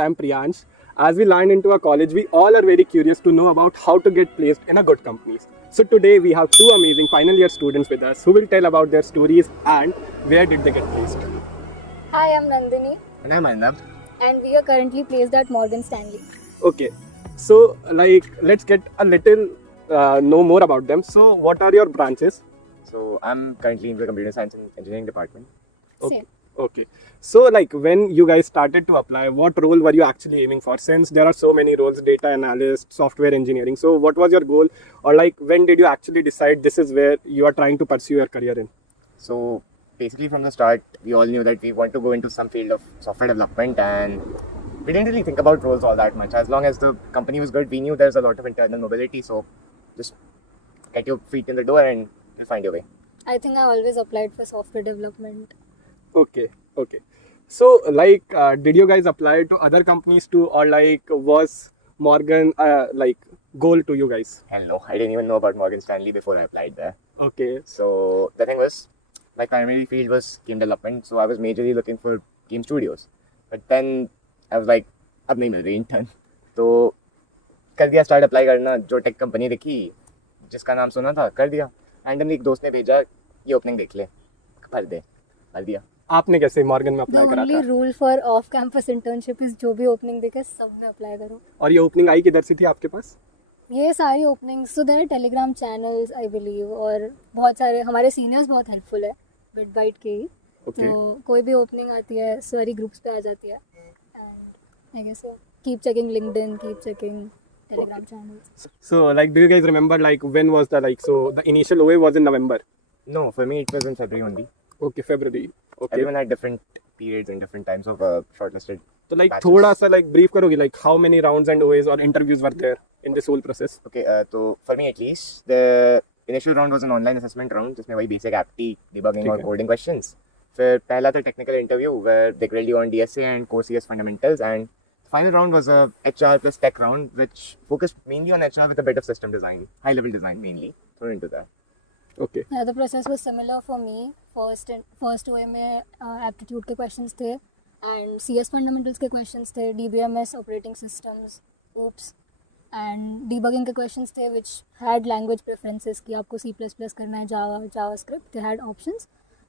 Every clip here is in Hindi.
I'm Priyansh. As we land into our college, we all are very curious to know about how to get placed in a good companies. So today we have two amazing final year students with us who will tell about their stories and where did they get placed. Hi, I'm Nandani, And I'm Arnab. and we are currently placed at Morgan Stanley. Okay, so let's get a little know more about them. So what are your branches? So I'm currently in the computer science and engineering department. Same. Okay. So when you guys started to apply, what role were you actually aiming for? Since there are so many roles, data analyst, software engineering. So what was your goal? Or when did you actually decide this is where you are trying to pursue your career in? So basically from the start, we all knew that we want to go into some field of software development, and we didn't really think about roles all that much. As long as the company was good, we knew there's a lot of internal mobility. So just get your feet in the door and you'll find your way. I think I always applied for software development. Okay. So did you guys apply to other companies too, or was Morgan goal to you guys? Hell no, I didn't even know about Morgan Stanley before I applied there. Okay. So the thing was, my primary field was game development, so I was majorly looking for game studios. But then I was like, अब नहीं मिल रही intern. तो कर दिया start apply करना, जो tech company दिखी, जिसका नाम सुना था, कर दिया. Randomly एक दोस्त ने भेजा, ये opening देख ले, भर दिया. आपने कैसे मॉर्गन में The अप्लाई करा only था? rule for off-campus internship is जो भी opening दिखे सब में apply करो. और ये ओपनिंग आई किधर से थी आपके पास? ये सारी openings, so there are Telegram channels I believe, और बहुत सारे हमारे seniors बहुत helpful है, Bitbyte के ही. Okay. तो कोई भी opening आती है, सारी groups पे आ जाती है. And I guess so. Keep checking LinkedIn, keep checking Telegram channels. So do you guys remember when was so the initial OA was in November? No, for me it was in February only. Okay, February. Okay. Everyone had different periods and different times of shortlisted. So batches. थोड़ा सा brief करोगे how many rounds and OAs or interviews were there in this whole process? Okay, so for me at least, the initial round was an online assessment round, जिसमें वही basic aptitude, debugging और coding questions. फिर पहला था technical interview where they grilled you on DSA and core CS fundamentals, and the final round was a HR plus tech round which focused mainly on HR with a bit of system design, high level design mainly thrown into that. Okay. Yeah, the process was similar for me. First OA में aptitude के questions थे and CS fundamentals के questions थे, DBMS operating systems, OOPS, and debugging के questions थे which had language preferences कि आपको C++ करना है, Java, JavaScript. They had options.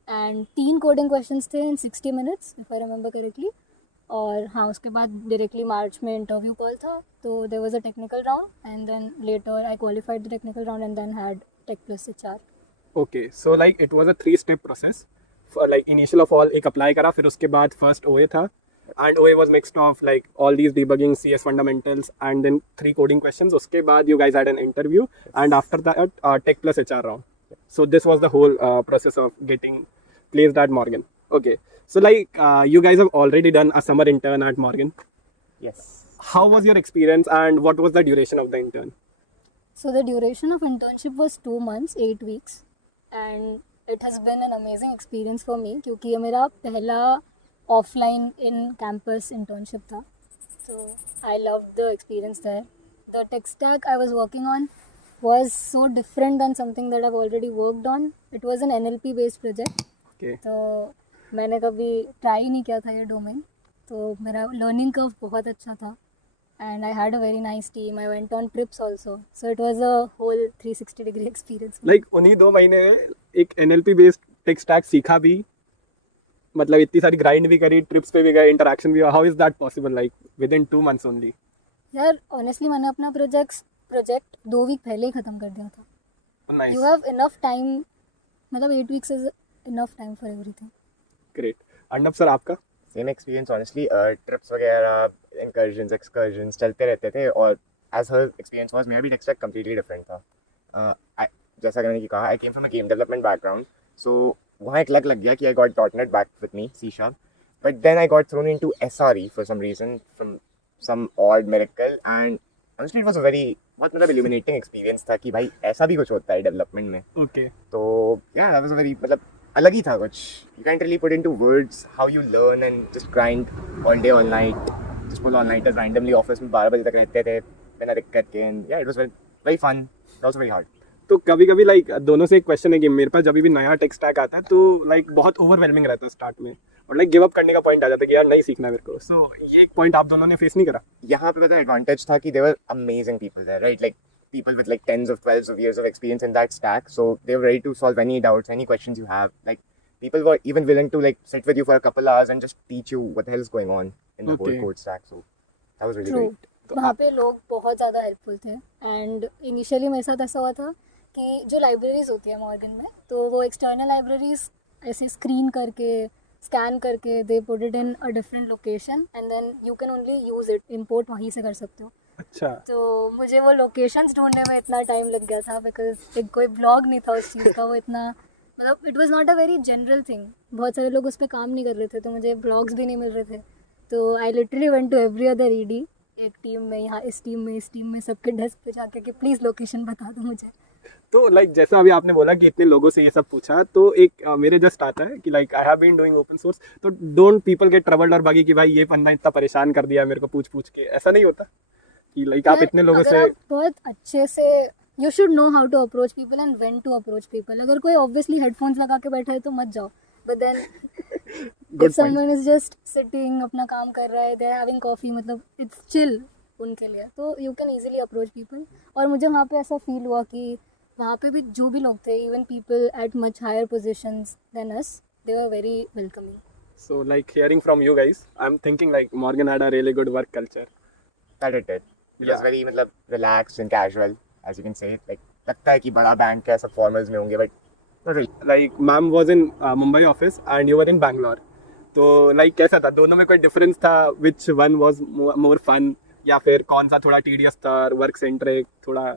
And 3 coding questions थे in 60 minutes if I remember correctly. और हाँ उसके बाद directly March में interview call था, तो there was a technical round and then later I qualified the technical round and then had tech plus HR. Okay, so it was a 3-step process. For initial of all एक apply करा, फिर उसके बाद first OA था, and OA was mixed of all these debugging, CS fundamentals, and then 3 coding questions. उसके बाद you guys had an interview, and after that tech plus HR round. So this was the whole process of getting placed at Morgan. Okay, so you guys have already done a summer intern at Morgan. Yes. How was your experience and what was the duration of the intern? So the duration of internship was 2 months, 8 weeks, and it has been an amazing experience for me क्योंकि ये मेरा पहला offline in campus internship था. So I loved the experience there. The tech stack I was working on was so different than something that I've already worked on. It was an NLP based project. Okay. तो मैंने कभी ट्राई नहीं किया था ये डोमेन, तो मेरा लर्निंग कर्व बहुत अच्छा था. And I had a very nice team. I went on trips also. So it was a whole 360-degree experience. उन्हीं 2 महीने में एक NLP बेस्ड टेक स्टैक सीखा भी, मतलब इतनी सारी ग्राइंड भी करी, ट्रिप्स पे भी गए, इंटरेक्शन भी हुआ. How is that possible with in 2 months only? यार ऑनेस्टली मैंने अपना प्रोजेक्ट 2 वीक पहले ही खत्म कर दिया था. Nice. You have enough time, मतलब 8 weeks is enough time for everything. Great. Arnab sir आपका? सेम एक्सपीरियंस ऑनेस्टली, ट्रिप्स वगैरह, incursions, excursions चलते रहते थे, और as her experience was, मेरा भी tech stack completely different था. जैसा कि मैंने कहा, I came from a game development background, so वहाँ एक लग गया कि I got .NET back with me, C#, but then I got thrown into SRE for some reason, from some odd miracle, and honestly it was a very बहुत मतलब illuminating experience था कि भाई ऐसा भी कुछ होता है डेवलपमेंट में. Okay. तो yeah, that was a very मतलब अलग ही था कुछ. You can't really put into words how you learn and just grind all day all night. Just pull all-nighters randomly, office में 12 बजे तक रहते थे बिना दिक्कत के, and yeah, it was very fun, but also very hard. तो कभी दोनों से एक क्वेश्चन है कि मेरे पास जब भी नया टेक स्टैक आता है तो बहुत ओवरवेलमिंग रहता है स्टार्ट में, और लाइक गिव अप करने का पॉइंट आ जाता है कि यार नहीं सीखना मेरे को. सो ये एक पॉइंट आप दोनों ने फेस नहीं करा? यहाँ पे पता है एडवांटेज था कि there were amazing people there, right? Like people with like tens of 12s of years of experience in that stack, so they were ready to solve any doubts, any questions you have. Like people were even willing to like sit with you for a couple hours and just teach you what the hell is going on in the whole code stack. So that was really great. वहाँ पे लोग बहुत ज़्यादा हेल्पफुल थे. एंड इनिशियली मेरे साथ ऐसा हुआ था कि जो लाइब्रेरीज होती है मॉर्गन में, तो वो एक्सटर्नल लाइब्रेरीज ऐसे स्क्रीन करके स्कैन करके they put it in a different location and then you can only use it. Import वहीं से कर सकते हो. अच्छा. तो मुझे वो लोकेशंस ढूंढने में इतना टाइम लग गया था बिकॉज कोई ब्लॉग नहीं था उस चीज़ का. वो इतना मतलब it was not a very general thing. बहुत सारे लोग उस पर काम नहीं कर रहे थे, तो मुझे ब्लॉग्स भी नहीं मिल रहे थे. तो I literally went to every other ED, एक टीम में, यहाँ इस टीम में सबके डेस्क पे जाके कि प्लीज़ लोकेशन बता दो मुझे. तो लाइक जैसा अभी आपने बोला कि इतने लोगों से ये सब पूछा, तो एक मेरे जस्ट आता है कि like I have been doing open source, तो डोंट पीपल गेट ट्रबल्ड और बागी कि भाई ये बंदा इतना परेशान कर दिया मेरे को पूछ के. ऐसा नहीं होता कि लाइक आप इतने लोगों से बहुत अच्छे से you should know how to approach people and when to approach people. अगर कोई ऑब्वियसली हेडफोन्स लगा के बैठा है तो मत जाओ. But then if someone is just sitting अपना काम कर रहा है, दे आर हैविंग कॉफी, मतलब इट्स चिल उनके लिए, तो you can easily approach people. और मुझे वहाँ पे ऐसा फील हुआ कि वहाँ पे भी जो भी लोग थे, even people at much higher positions than us, they were very welcoming. So like hearing from you guys, I'm thinking like Morgan had a really good work culture. That it did. It was very मतलब relaxed and casual, as you can say. Like लगता है कि बड़ा बैंक का सब formals में होंगे, but not really. Like ma'am was in Mumbai office and you were in Bangalore. तो like कैसा था? दोनों में कोई difference था? Which one was more fun? या फिर कौन सा थोड़ा tedious था, work centric, थोड़ा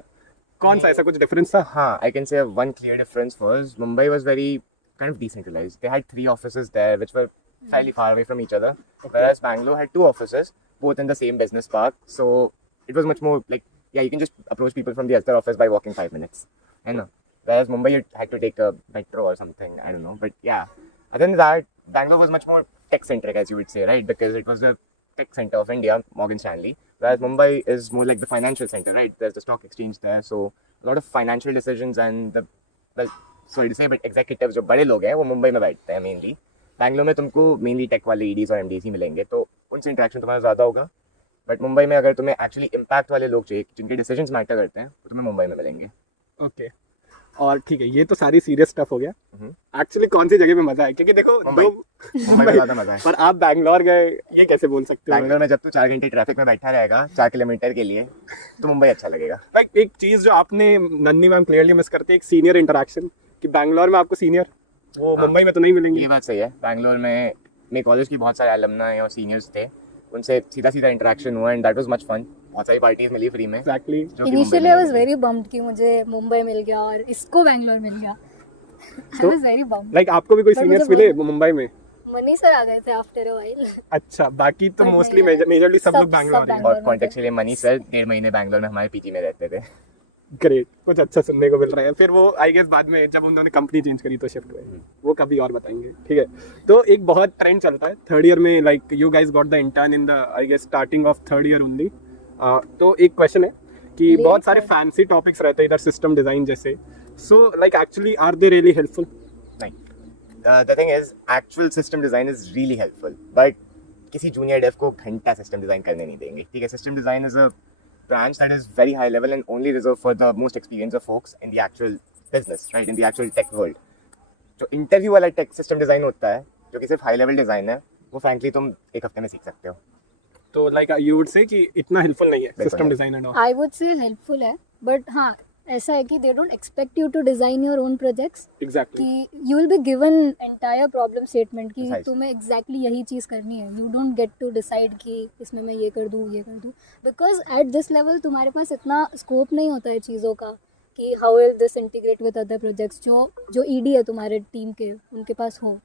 कौन सा ऐसा कुछ difference था? हाँ, I can say one clear difference was Mumbai was very kind of decentralized. They had 3 offices there, which were fairly far away from each other. Okay. Whereas Bangalore had 2 offices, both in the same business park. So it was much more like, yeah, you can just approach people from the other office by walking 5 minutes. I know. Whereas Mumbai, you had to take a metro or something. I don't know. But yeah, other than that, Bangalore was much more tech-centric, as you would say, right? Because it was the tech center of India, Morgan Stanley. Whereas Mumbai is more like the financial center, right? There's the stock exchange there. So a lot of financial decisions and the, well, sorry to say, but executives, जो बड़े लोग हैं, वो मुंबई में बैठते हैं mainly. बैंगलोर में तुमको मेनली टेक वाले ईडीज और एमडीज ही मिलेंगे, तो उनसे इंटरेक्शन तुम्हारा ज़्यादा होगा. बट मुंबई में अगर तुम्हें एक्चुअली इम्पैक्ट वाले लोग चाहिए जिनके डिसीजंस मैटर करते हैं, तो तुम्हें मुंबई में मिलेंगे. ओके. और ठीक है, ये तो सारी सीरियस स्टफ हो गया. एक्चुअली कौन सी जगह पे मजा है? क्योंकि देखो मुंबई में ज़्यादा मजा है. पर आप बैंगलोर गए, ये कैसे बोल सकते हो? बैंगलोर में जब तू 4 घंटे ट्रैफिक में बैठा रहेगा 4 किलोमीटर के लिए, तो मुंबई अच्छा लगेगा. लाइक एक चीज़ जो आपने नन्नी मैम क्लियरली मिस करते हैं, एक सीनियर इंटरेक्शन, कि बैंगलोर में आपको सीनियर वो मुंबई में तो नहीं मिलेंगे. ये बात सही है. बैंगलोर में मेरे कॉलेज की बहुत सारे अलुमनाई और सीनियर्स थे, उनसे सीधा इंटरेक्शन हुआ and that was much fun. बहुत सारी पार्टीज मिली फ्री में. Exactly. Initially I was very bummed कि मुझे मुंबई मिल गया और इसको बैंगलोर मिल गया. आई वाज वेरी बम्ड. लाइक आपको भी कोई सीनियर्स मिले मुंबई में? मनी सर आ गए थे आफ्टर अ व्हाइल. अच्छा, बाकी तो मोस्टली मेजरली सब लोग बैंगलोर हैं. और कॉन्टेक्चुअली मनी सर 1.5 महीने बैंगलोर में हमारे पीजी में रहते थे. ग्रेट, कुछ अच्छा सुनने को मिल रहा है. फिर वो आई गेस बाद में जब उन्होंने कंपनी चेंज करी तो शिफ्ट हुए, वो कभी और बताएंगे. ठीक है. तो एक बहुत ट्रेंड चलता है थर्ड ईयर में, like you guys got the intern in the I guess starting of third year only. तो एक क्वेश्चन है कि बहुत सारे फैंसी टॉपिक्स रहते हैं इधर सिस्टम डिजाइन जैसे. So like actually are they really helpful? The thing is, actual system design is really helpful, but किसी junior dev को घंटा system design करने नहीं देंगे. ठीक है, system design is a branch that is very high level and only reserved for the most experienced of folks in the actual business, right? In the actual tech world. जो interview वाला tech system design होता है, जो कि सिर्फ high level design है, वो frankly तुम एक हफ्ते में सीख सकते हो. तो लाइक यू वुड से कि इतना हेल्पफुल नहीं है system design and all? I would say helpful है, बट हाँ ऐसा है कि they don't expect you to design your own projects. Exactly. कि you will be given entire problem statement कि तुम्हें एग्जैक्टली यही चीज़ करनी है. You don't get to decide कि इसमें मैं ये कर दूँ बिकॉज एट दिस लेवल तुम्हारे पास इतना स्कोप नहीं होता है चीज़ों का कि how will this integrate with other projects जो ईडी है तुम्हारे टीम के उनके पास हो.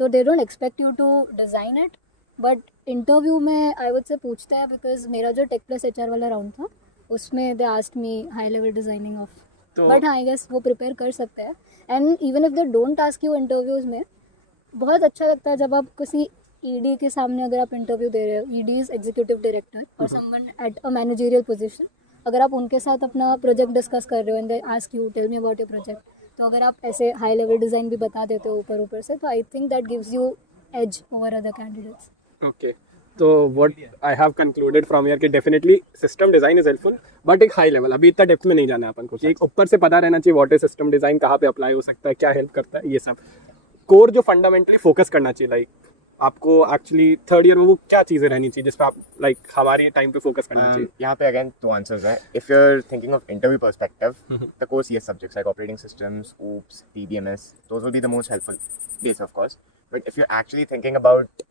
तो they don't expect you to design it. But interview में आई वुड से पूछते हैं, बिकॉज मेरा जो टेक प्लस HR वाला राउंड था उसमें they asked me high level designing of. But हाँ आई गेस वो प्रिपेयर कर सकते हैं. And even if they don't ask you interviews में, बहुत अच्छा लगता है जब आप किसी ईडी के सामने अगर आप इंटरव्यू दे रहे हो, ईडी इज एग्जीक्यूटिव डायरेक्टर और someone at a managerial position, अगर आप उनके साथ अपना प्रोजेक्ट डिस्कस कर रहे हो and they ask you tell me about your project, तो अगर आप ऐसे हाई लेवल डिज़ाइन भी बता देते हो ऊपर से, तो I think that gives you edge over other candidates. Okay. तो what I have concluded from here कि definitely system design is helpful, but एक high level, अभी इतना डेप्थ में नहीं जाना है अपन को, कि एक ऊपर से पता रहना चाहिए what is system design, कहाँ पे अप्लाई हो सकता है, क्या हेल्प करता है, ये सब कोर जो फंडामेंटली फोकस करना चाहिए, लाइक आपको एक्चुअली थर्ड ईयर में वो क्या चीज़ें रहनी चाहिए जिस पे आप लाइक हमारे टाइम पे फोकस करना चाहिए. यहाँ पे अगेन टू आंसर्स है. If you are thinking of interview perspective, the core CS subjects like operating systems, OOPS, TDMS, those will be the most helpful base of course. But if you're actually thinking about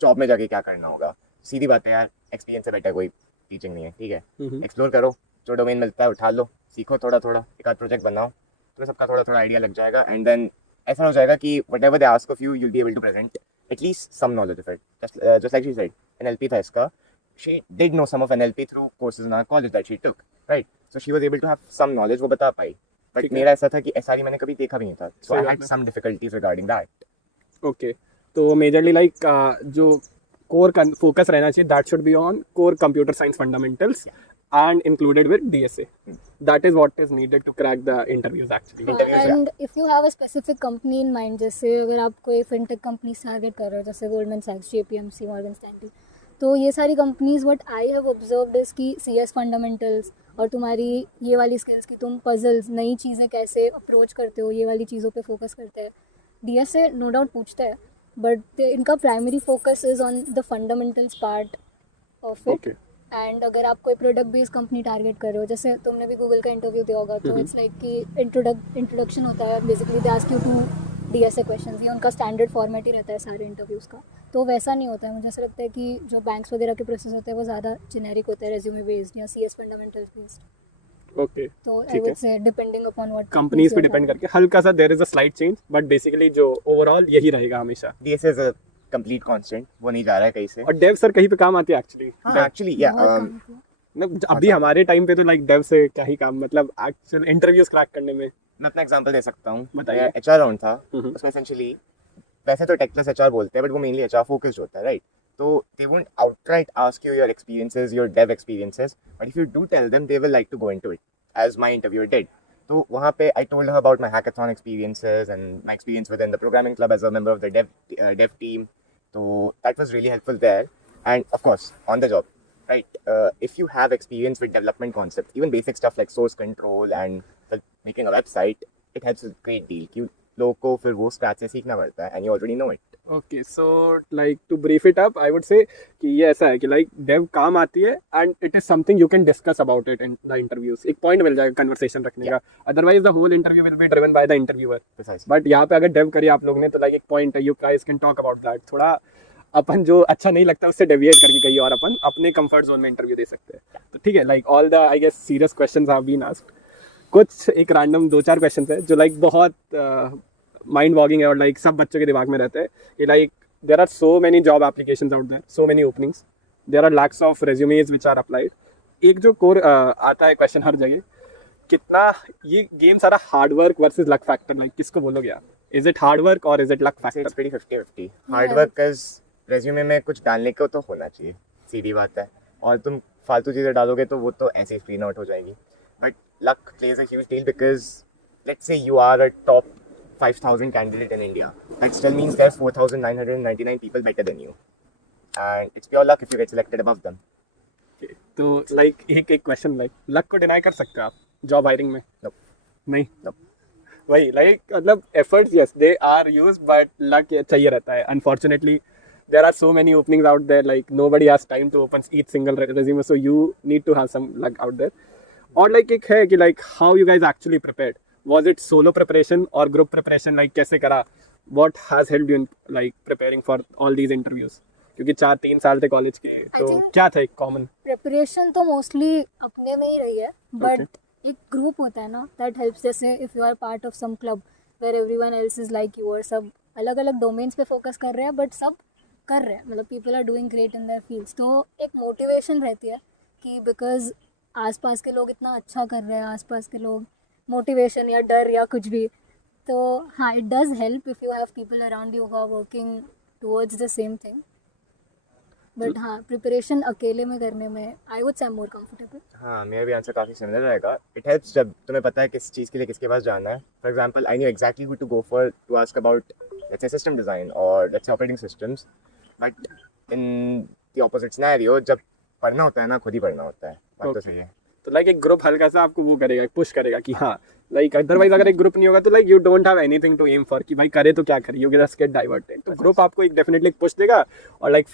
job में जाके क्या करना होगा, सीधी बात है यार, एक्सपीरियंस से बेटर कोई टीचिंग नहीं है. ठीक है, एक्सप्लोर करो, जो डोमेन मिलता है उठा लो, सीखो थोड़ा थोड़ा, एक आध प्रोजेक्ट बनाओ, तुम्हें सबका थोड़ा थोड़ा आइडिया लग जाएगा. एंड देन ऐसा हो जाएगा कि whatever they ask of you, you'll be able to present at least some knowledge of it. Just like she said, NLP था इसका, she did know some of NLP through courses in our college that she took, right? So she was able to have some knowledge, वो बता पाई. But मेरा ऐसा था कि SRE मैंने कभी देखा भी नहीं था, so I had some difficulties regarding that. Okay, तो मेजरली लाइक जो कोर फोकस रहना चाहिए, that should be on core computer science fundamentals and included with DSA. That is what is needed to crack the interviews actually. And if you have a specific company in mind, जैसे अगर आप कोई fintech company target कर रहे हो, जैसे Goldman Sachs, JPMC, Morgan Stanley, तो ये सारी companies what I have observed is कि CS fundamentals और तुम्हारी ये वाली स्किल्स की तुम पजल्स, नई चीज़ें कैसे अप्रोच करते हो, ये वाली चीज़ों पे फोकस करते हैं. DSA नो डाउट पूछता है, बट इनका primary focus is on the fundamentals part of it. And अगर आप कोई प्रोडक्ट बेस्ड कंपनी टारगेट कर रहे हो, जैसे तुमने भी गूगल का इंटरव्यू दिया होगा, तो इट्स लाइक कि इंट्रोडक्शन होता है, basically they ask you two DSA questions. ये उनका स्टैंडर्ड फॉर्मेट ही रहता है सारे इंटरव्यूज़ का. तो वैसा नहीं होता है. मुझे ऐसा लगता है कि जो बैंक्स वगैरह के प्रोसेस होते हैं वो ज़्यादा जेनेरिक होता है, रेज्यूमे बेस्ड या CS फंडामेंटल्स बेस्ड. ओके, तो I would say depending upon what companies पे डिपेंड करके हल्का सा there is a slight change, but basically जो ओवरऑल यही रहेगा हमेशा. DSA is a complete constant, वो नहीं जा रहा है कहीं से. और डेव सर कहीं पे काम आती है एक्चुअली. एक्चुअली या अभी हमारे टाइम पे तो लाइक डेव से क्या ही काम, मतलब एक्चुअल इंटरव्यूज क्रैक करने में. मैं अपना एग्जांपल दे सकता हूँ. बताइए. HR राउंड था, उसमें एसेंशियली वैसे तो टेक प्लस HR बोलते हैं, बट वो मेनली HR फोकस्ड होता है, राइट? तो they won't outright ask you your experiences, your dev experiences, but if you do tell them, they will like to go into it, as my interviewer did. तो वहाँ पे I told her about my hackathon experiences and my experience within the programming club as a member of the dev team. So that was really helpful there. And of course, on the job, right? If you have experience with development concepts, even basic stuff like source control and making a website, it helps a great deal. कि लोगों को फिर वो स्क्रैच से सीखना पड़ता है, and you already know it. Okay, so like to brief it up, I would say कि ये ऐसा है कि लाइक डेव काम आती है and it is something you can discuss about it in the interviews. एक पॉइंट मिल जाएगा कन्वर्सेशन रखने का, otherwise the whole interview will be driven by the interviewer. But यहाँ पे अगर डेव करी आप लोग ने, तो लाइक एक पॉइंट है, you guys can talk about that. थोड़ा अपन जो अच्छा नहीं लगता उससे डेविएट करके कहीं और अपन अपने कंफर्ट जोन में इंटरव्यू दे सकते हैं. तो ठीक है, like all the I guess serious questions have been asked. कुछ एक रैंडम 2-4 क्वेश्चंस है जो लाइक बहुत माइंड वॉगिंग है और लाइक सब बच्चों के दिमाग में रहते हैं कि like there are so many job applications out there, so many openings, there are lakhs of resumes which are applied. एक जो कोर आता है क्वेश्चन हर जगह, कितना ये गेम सारा hard work versus luck factor, like किसको बोलोगे आप? इज इट हार्ड वर्क और is it luck factor? It's pretty 50-50. Hard work is resume में कुछ डालने को तो होना चाहिए, सीधी बात है. और तुम फालतू चीज़ें डालोगे तो वो तो ऐसे ही स्क्रीन आउट हो जाएगी. But luck plays a huge deal because let's say you are a top 5,000 candidate in India. That still means there's 4,999 people better than you. And it's pure luck if you get selected above them. Okay. तो लाइक एक क्वेश्चन, लाइक लक को डिनाई कर सकते हो आप जॉब हायरिंग में? Nope. नहीं. Nope. वही लाइक मतलब efforts yes they are used, but luck चाहिए रहता है. Unfortunately there are so many openings out there, like nobody has time to open each single resume, so you need to have some luck out there. और लाइक एक है कि like how you guys actually prepared. Was it solo preparation or group preparation? Like कैसे करा? What has helped you in like preparing for all these interviews? क्योंकि 4-3 साल थे कॉलेज के, तो क्या था एक कॉमन प्रिपरेशन? तो मोस्टली अपने में ही रही है, बट एक ग्रुप होता है ना, दैट हेल्प्स. जैसे if you are part of some club where everyone else is like you, और सब अलग अलग डोमेन्स पे फोकस कर रहे हैं, बट सब कर रहे हैं, मतलब people are doing great in their fields. तो एक मोटिवेशन रहती है कि बिकॉज आसपास के लोग इतना अच्छा कर रहे हैं, आसपास के लोग, मोटिवेशन या डर या कुछ भी. तो हाँ, it does help if you have people around you who are working towards the same thing. But हाँ, प्रिपरेशन अकेले में करने में आई वुड से आई एम मोर कंफर्टेबल. हाँ, मेरा भी आंसर काफ़ी सिमिलर रहेगा. इट हेल्प्स जब तुम्हें पता है किस चीज़ के लिए किसके पास जाना है. For example, I knew exactly who to go for to ask about let's say system design or let's say operating systems. But in the opposite scenario, जब पढ़ना होता है ना, खुद ही पढ़ना होता है. बात तो सही है. तो लाइक एक ग्रुप हल्का सा आपको वो करेगा, पुश करेगा कि हाँ, लाइक अदरवाइज अगर एक ग्रुप नहीं होगा तो like you don't have anything to aim for कि भाई करे तो क्या करे, यू जस्ट गेट डाइवर्टेड. तो ग्रुप आपको एक डेफिनेटली पुश देगा और लाइक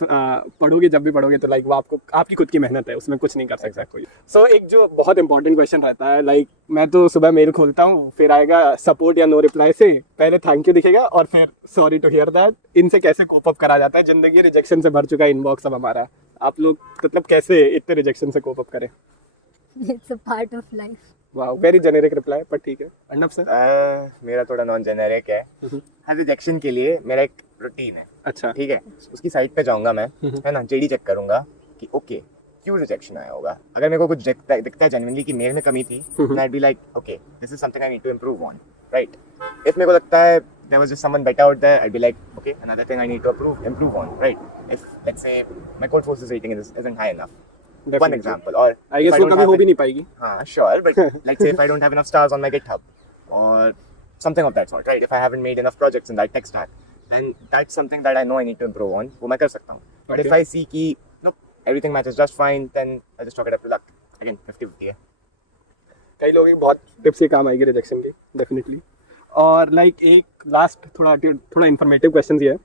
पढ़ोगे, जब भी पढ़ोगे तो लाइक वो आपको आपकी खुद की मेहनत है, उसमें कुछ नहीं कर सकता कोई. सो एक जो बहुत इंपॉर्टेंट क्वेश्चन रहता है, लाइक मैं तो सुबह मेल खोलता हूँ, फिर आएगा सपोर्ट या नो रिप्लाई से पहले थैंक यू दिखेगा और फिर सॉरी टू हियर दैट. इनसे कैसे कोप अप करा जाता है? जिंदगी रिजेक्शन से भर चुका है इनबॉक्स अब हमारा. आप लोग मतलब कैसे इतने रिजेक्शन से कोप अप करें? It's a part of life. Wow, very generic reply, पर ठीक है. अर्नब सर? मेरा थोड़ा नॉन जेनेरिक है. हर रिजेक्शन के लिए मेरा एक रूटीन है. अच्छा, ठीक है. उसकी साइट पे जाऊंगा मैं, है ना, जेडी चेक करूंगा कि ओके क्यों रिजेक्शन आया होगा. अगर मेरे को कुछ दिखता है जेन्युइनली कि मेरे में कमी थी, then I'd be like okay, this is something I need to improve on, right? If मेरे को लगता है there was just someone better out there, I'd be like okay, another thing I need to improve on, right? If let's say my code forces rating isn't high enough, one example, or I guess वो कभी हो भी नहीं पाएगी. हाँ, sure, but let's say if I don't have enough stars on my GitHub or something of that sort, right? If I haven't made enough projects in that tech stack, then that's something that I know I need to improve on. वो मैं कर सकता हूँ. But if I see कि nope, everything matches just fine, then I just chalk it up to luck. Again, 50-50 है. कई लोगों की बहुत टिप्स ही काम आएगी रिजेक्शन की, डेफिनेटली. और लाइक एक लास्ट थोड़ा इन्फॉर्मेटिव क्वेश्चन ये है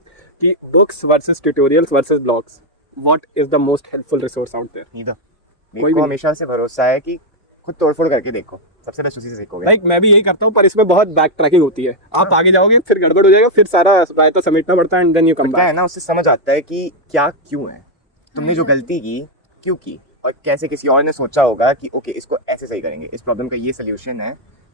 कि books versus tutorials versus blogs, what is the most helpful resource out there? Neither. मेरे को हमेशा से भरोसा है कि खुद तोड़फोड़ करके देखो, सबसे बेस्ट उसी से सीखोगे. लाइक मैं भी यही करता हूँ, पर इसमें बहुत बैक ट्रैकिंग होती है. आप आगे जाओगे फिर गड़बड़ हो जाएगा, फिर सारा रायता समेटना पड़ता है एंड देन यू कम क्या है बैक. ना, उससे समझ आता है कि क्या क्यों है, तुमने जो गलती की क्यों की, और कैसे किसी और ने सोचा होगा कि ओके इसको ऐसे सही करेंगे, इस प्रॉब्लम का ये सोल्यूशन है.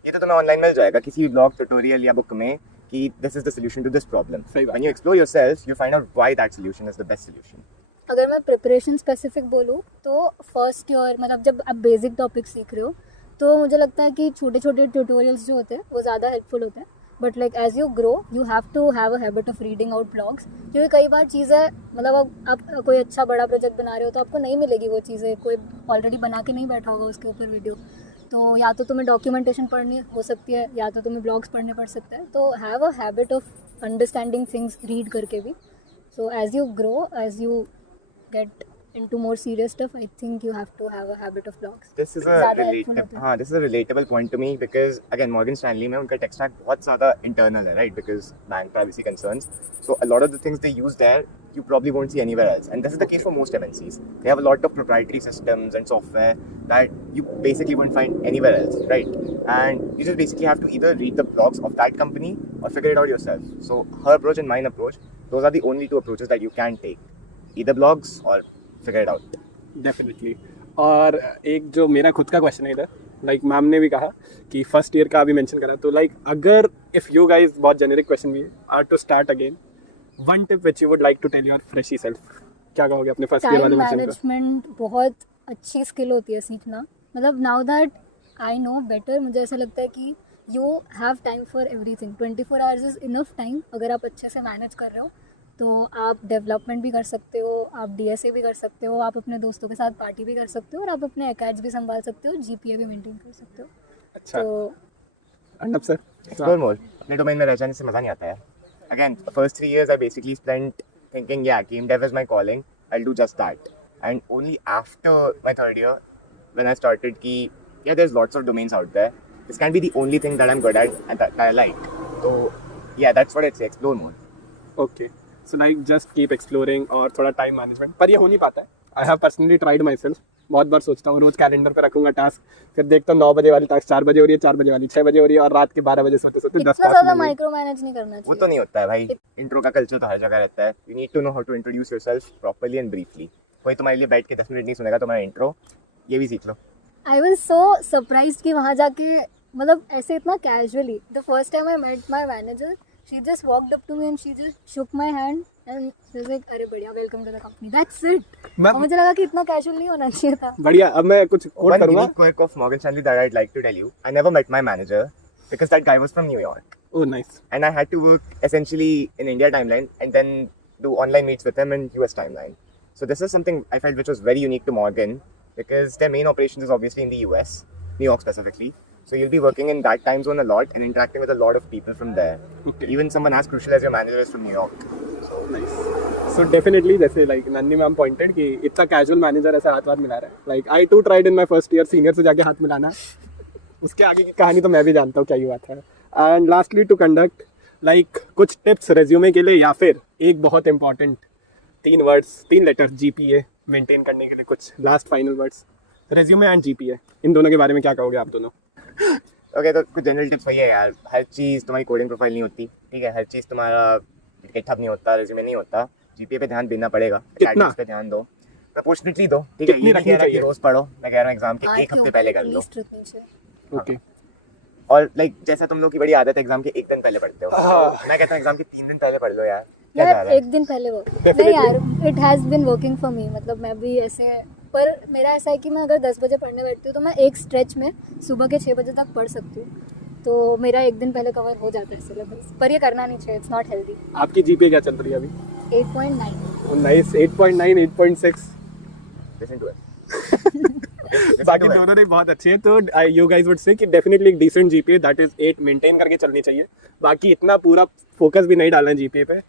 ये तो तुम्हें ऑनलाइन मिल जाएगा किसी भी ब्लॉग, ट्यूटोरियल या बुक में कि this is the solution to this problem. When you explore yourself you find out why that solution is the best solution. अगर मैं प्रिपरेशन स्पेसिफिक बोलूँ तो फर्स्ट ईयर मतलब जब आप बेसिक टॉपिक सीख रहे हो तो मुझे लगता है कि छोटे छोटे ट्यूटोरियल्स जो होते हैं वो ज़्यादा हेल्पफुल होते हैं. But like as you grow you have to have a habit of reading out blogs, क्योंकि कई बार चीज़ें मतलब आप कोई अच्छा बड़ा प्रोजेक्ट बना रहे हो तो आपको नहीं मिलेगी वो चीज़ें, कोई ऑलरेडी बना के नहीं बैठा होगा उसके ऊपर वीडियो. तो या तो तुम्हें डॉक्यूमेंटेशन पढ़नी हो सकती है या तो तुम्हें ब्लॉग्स पढ़ने पड़ सकते हैं. तो have a habit of understanding things read करके भी. So as you grow, as you get into more serious stuff, I think you have to have a habit of vlogs. This is a relatable point to me because again Morgan Stanley में उनका tech stack बहुत ज़्यादा internal है, right? Because bank privacy concerns. So a lot of the things they use there you probably won't see anywhere else, and this is the case for most MNCs. They have a lot of proprietary systems and software that you basically won't find anywhere else, right? And you just basically have to either read the blogs of that company or figure it out yourself. So her approach and mine approach, those are the only two approaches that you can take. Either blogs or figure it out. Definitely. और एक जो मेरा खुद का क्वेश्चन है इधर, लाइक मैम ने भी कहा कि फर्स्ट ईयर का अभी मेंशन करा, तो लाइक अगर इफ यू गाइज, बहुत जेनेरिक क्वेश्चन भी are to start again, one tip which you would like to tell your freshie self, क्या कहोगे अपने फर्स्ट ईयर वाले टाइम मेंशन को? मैनेजमेंट बहुत अच्छी स्किल होती है सीखना. मतलब now that I know better, मुझे ऐसा लगता है कि you have time for everything. 24 hours is enough time. अगर आप अच्छे से मैनेज कर रहे हो तो आप डेवलपमेंट भी कर सकते हो, आप डीएसए भी कर सकते हो, आप अपने दोस्तों के साथ पार्टी भी कर सकते हो और आप अपने एकेड्स भी संभाल सकते हो, जीपीए भी मेंटेन कर सकते हो. अच्छा, तो अर्नब सर? Explore more. अपने डोमेन में रह जाने से मज़ा नहीं आता है. Again, the first 3 years I basically spent thinking, yeah, game dev is my calling. I'll do just that. And only after my third year, when I started ki, yeah, there's lots of domains out there. This can be the only thing that I'm good at and that I like. So, yeah, that's what I'd say. Explore more. Okay, so like just keep exploring और थोड़ा टाइम मैनेजमेंट, पर ये हो नहीं पाता है. I have personally tried my self. बहुत बार सोचता हूँ रोज कैलेंडर पे रखूंगा टास्क, फिर देखता हूँ 9 बजे वाली टास्क 4 बजे हो रही है, 4 बजे वाली 6 बजे हो रही है, और रात के 12 बजे सोते सोते 10 इतना ज़्यादा पास. माइक्रो मैनेज नहीं करना वो चाहिए. तो नहीं होता है भाई. इंट्रो का कल्चर तो हर जगह रहता है. You need to know how to introduce yourself properly and briefly. कोई तुम्हारे लिए बैठ के 10 मिनट नहीं सुनेगा तुम्हारा इंट्रो. ये भी सीख लो. आई वाज सो सरप्राइज्ड कि वहाँ जाके मतलब ऐसे इतना casually, the first time I met my manager, she just walked up to me and she just shook my hand and she was like अरे बढ़िया, welcome to the company, that's it. और मुझे लगा कि इतना कैजुअल नहीं होना चाहिए था. बढ़िया. अब मैं कुछ कोट One करूंगा. unique quirk of Morgan Stanley that I'd like to tell you. I never met my manager because that guy was from New York. Oh nice. And I had to work essentially in India timeline and then do online meets with him in US timeline. So this is something I felt which was very unique to Morgan because their main operations is obviously in the US, New York specifically. So you'll be working in that time zone a lot and interacting with a lot of people from there. Okay. Even someone as crucial as your manager is from New York. Nice. So definitely जैसे like नंदी मैम pointed कि इतना casual manager ऐसे हाथ मिला रहा है. Like I too tried in my first year senior से जाके हाथ मिलाना. उसके आगे की कहानी तो मैं भी जानता हूँ क्या ही बात है. And lastly to conduct like कुछ tips resume के लिए या फिर एक बहुत important 3 letters GPA maintain करने के लिए कुछ last final words. Resume and GPA इन दोनों के बारे में क्या कहोगे आप दोनों? Okay, तो कुछ जनरल टिप्स वही है यार. हर चीज़ तुम्हारी कोडिंग प्रोफाइल नहीं होती, ठीक है. हर चीज़ तुम्हारा गिटहब नहीं होता, रेज्यूमे नहीं होता. जीपीए पे ध्यान देना पड़ेगा. कितना? पे ध्यान दो. प्रपोर्शनेटली दो, ठीक है. कितनी ये नहीं रखनी कह रहा कि चाहिए? रोज पढ़ो. मैं कह रहा हूँ एग्जाम के एक हफ्ते पहले कर लो. Okay. और लाइक जैसा तुम लोग की बड़ी आदत है एग्जाम के एक दिन पहले पढ़ते हो. हाँ. मैं कहता हूँ एग्जाम के 3 दिन पहले पढ़ लो यार. क्या यार जा रहा है? एक दिन पहले वो नहीं यार, it has been working for me. मतलब मैं भी ऐसे, पर मेरा ऐसा है कि मैं अगर 10 बजे पढ़ने बैठती हूँ तो मैं एक स्ट्रेच में सुबह के 6 बजे तक पढ़ सकती हूँ. तो मेरा एक दिन पहले कवर हो जाता है सिलेबस. पर ये करना नहीं चाहिए, इट्स नॉट हेल्दी. आपकी जीपीए क्या चल रही है अभी? 8.9. नाइस. 8.9, 8.6. Listen to it. बाकी दोनों ने बहुत अच्छे हैं. तो यू गाइस वुड से कि डेफिनेटली एक decent GPA that is 8 maintain करके चलनी चाहिए. बाकी इतना पूरा फोकस भी नहीं डालना है जीपीए पे.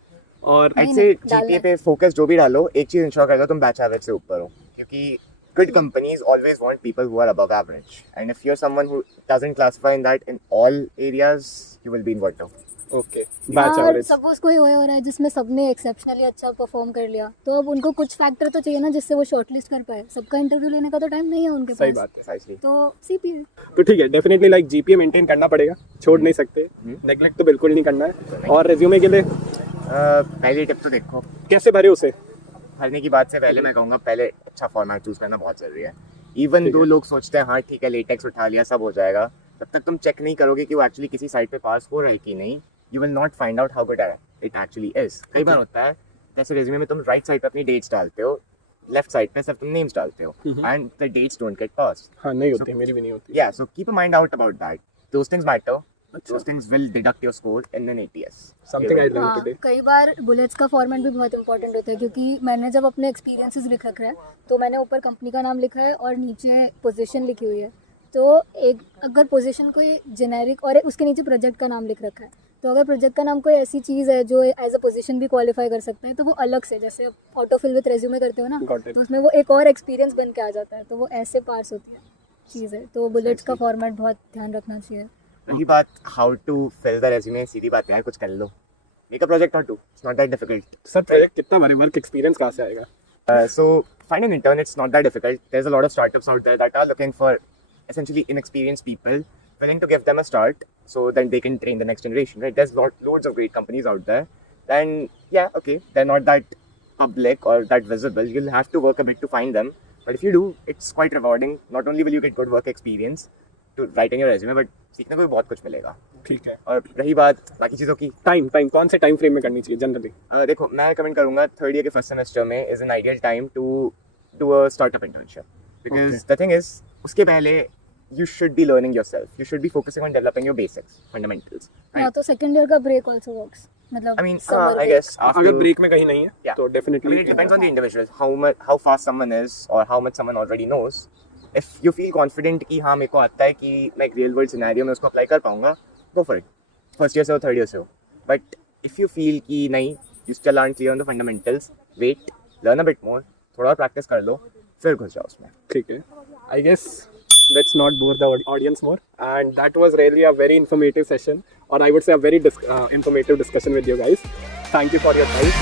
और I'd say जीपीए पे फोकस जो भी डालो, एक चीज इंश्योर कर लो तुम बैच एवरेज से ऊपर हो. क्योंकि good companies always want people who are above average. And if you're someone who doesn't classify in that in all areas, you will be in bottom. Okay batch और एवरेज. सपोज कोई हो रहा है जिसमें सबने एक्सेप्शनली अच्छा परफॉर्म कर लिया, तो अब उनको कुछ फैक्टर तो चाहिए ना जिससे वो शॉर्टलिस्ट कर पाए. सबका इंटरव्यू लेने का तो टाइम नहीं है उनके सही पास. बात है. Precisely. तो सीपीए. तो ठीक है, डेफिनेटली लाइक जीपीए मेंटेन करना पड़ेगा, छोड़ नहीं सकते. नेग्लेक्ट तो बिल्कुल नहीं करना है. और रेज्यूमे के लिए पहली टिप तो देखो, कैसे भरे उसे? भरने की बात से पहले मैं कहूँगा पहले अच्छा फॉर्मेट चूज करना बहुत जरूरी है. इवन दो लोग सोचते हैं हाँ ठीक है लेटेक्स उठा लिया सब हो जाएगा, तब तक तुम चेक नहीं करोगे कि वो एक्चुअली किसी साइट पे पास हो रहा है कि नहीं. You will not find out how good it actually is. कई बार होता है जैसे रेज्यूमे में तुम राइट साइड पे अपनी डेट्स डालते हो, लेफ्ट साइड पे सिर्फ तुम नेम्स डालते हो and the dates don't get passed. हाँ नहीं होती, मेरी भी नहीं होती. Yeah, so keep a mind out about that. Those things matter. Those things will deduct your score in an ATS. Something I learn हाँ, टुडे. कई बार बुलेट्स का फॉर्मेट भी बहुत इंपॉर्टेंट होता है. क्योंकि मैंने जब अपने एक्सपीरियंसेस लिख रखे हैं तो मैंने ऊपर कंपनी का नाम लिखा है और नीचे पोजीशन लिखी हुई है. तो एक अगर पोजीशन कोई जेनेरिक और उसके नीचे प्रोजेक्ट का नाम लिख रखा है, तो अगर प्रोजेक्ट का नाम कोई ऐसी चीज़ है जो एज अ पोजीशन भी क्वालिफाई कर सकते हैं तो वो अलग से, जैसे ऑटो फिल विद रेज्यूमे करते हो ना, Got it. तो उसमें वो एक और एक्सपीरियंस बन के आ जाता है. तो वो ऐसे पार्ट्स होती है चीज़ है. तो बुलेट्स का फॉर्मेट बहुत ध्यान रखना चाहिए. रही बात how to fill the resume, सीधी बात है यार, कुछ कर लो. मेक अ प्रोजेक्ट और two. It's not that difficult. Sir project कितना भरे, वर्क एक्सपीरियंस कहाँ से आएगा? So find an intern. It's not that difficult. There's a lot of startups out there that are looking for essentially inexperienced people willing to give them a start so that they can train the next generation, right? There's loads of great companies out there. And yeah, okay, they're not that public or that visible. You'll have to work a bit to find them. But if you do, it's quite rewarding. Not only will you get good work experience to write in your resume, but सीखने को भी बहुत कुछ मिलेगा. ठीक है. और रही बात बाकी चीज़ों की, टाइम कौन से टाइम फ्रेम में करनी चाहिए जनरली? देखो मैं कमेंट करूँगा थर्ड ईयर के फर्स्ट सेमेस्टर में is an ideal time to do a startup internship. Because the thing is उसके पहले you should be learning yourself. You should be focusing on developing your basics, fundamentals. हाँ, तो सेकंड ईयर का ब्रेक आल्सो वर्क्स. मतलब I mean, summer I break. guess after, अगर ब्रेक में कहीं नहीं है Yeah. तो I definitely mean, it depends on the individual, how fast someone is or how much someone already knows. If you feel confident कि हाँ मेरे को आता है कि मैं एक real world scenario में उसको apply कर पाऊँगा, go for it. First year से हो, third year से हो. But if you feel कि नहीं, you still aren't clear on the fundamentals, wait, learn a bit more, थोड़ा और practice कर लो, फिर घुस जाओ उसमें. ठीक है. I guess let's not bore the audience more, and that was really a very informative session, or I would say a very informative discussion with you guys. Thank you for your time.